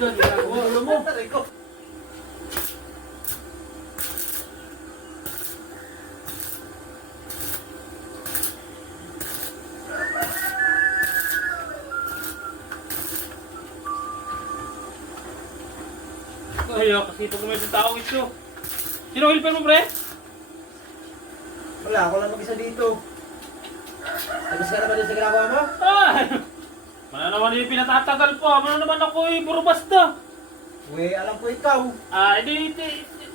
dyan. Ulo mo. Ay, kasi ito kung may tao ito. Sino helper mo, pre? Wala, ako lang mag-isa dito. Tapos ka naman din sa ginagawa mo? Ay! Mana naman yung pinatatagal pa. Mana naman ako puro basta. Uy, alam ko ikaw. Hindi,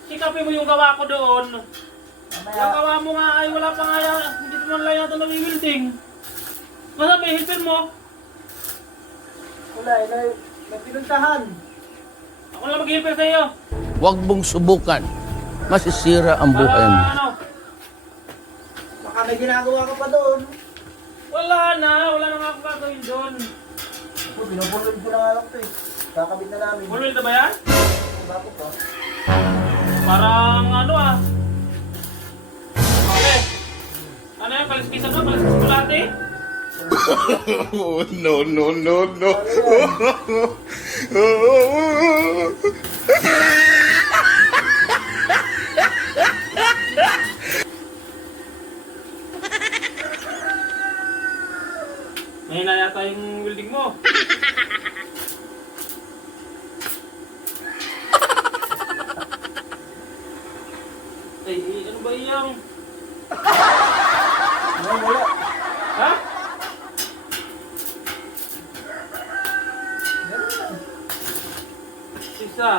sikapin mo yung gawa ko doon. Mamaya. Yung gawa mo nga ay wala pa nga yan. Hindi ko man lang yata nag-wielding. Basta may helper mo. Wala, may pinuntahan. Ako lang mag-helper sa iyo. Huwag mong subukan. Masisira ang buhay mo. Para ano? Baka may ginagawa ka pa doon. Wala na nga ako gagawin doon. Binubulol ko na nga lang ito eh. Kakabit na namin. Bulwil na ba yan? Bago pa. Parang ano ah. Okay. Ano yan? Kaliskisan mo? Kaliskis bulate? Oh, no, no, no, no. Mahina yata yung welding mo. Ay, ano ba iyang? Wala. Ha? Isa.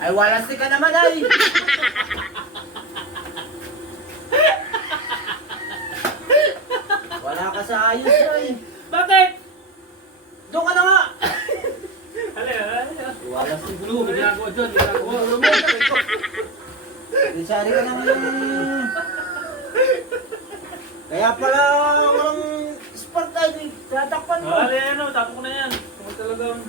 Ay, walang ka naman ay. Wala ka sa ayos ay. Bakit? Doon ka na nga. Hala. Walang si Gulo, may ginagawa dyan. May ginagawa. Ulo mo. Sari ka naman yung... Kaya pala walang spark ay. Tatakpan mo. Hala yan o, tapo ko na yan. Kung talagang...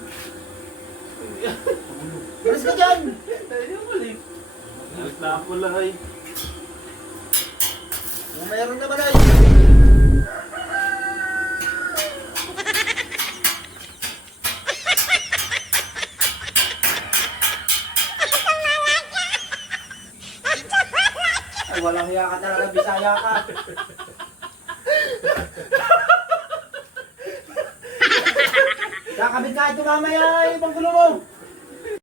Bilis ka dyan. Tayo ulit. Alit na ako lang ay. Kung mayroon naman ay. Ay, walang hiya ka talaga, Bisaya ka. Kakabit ka ito mamaya, ibang gulo mo.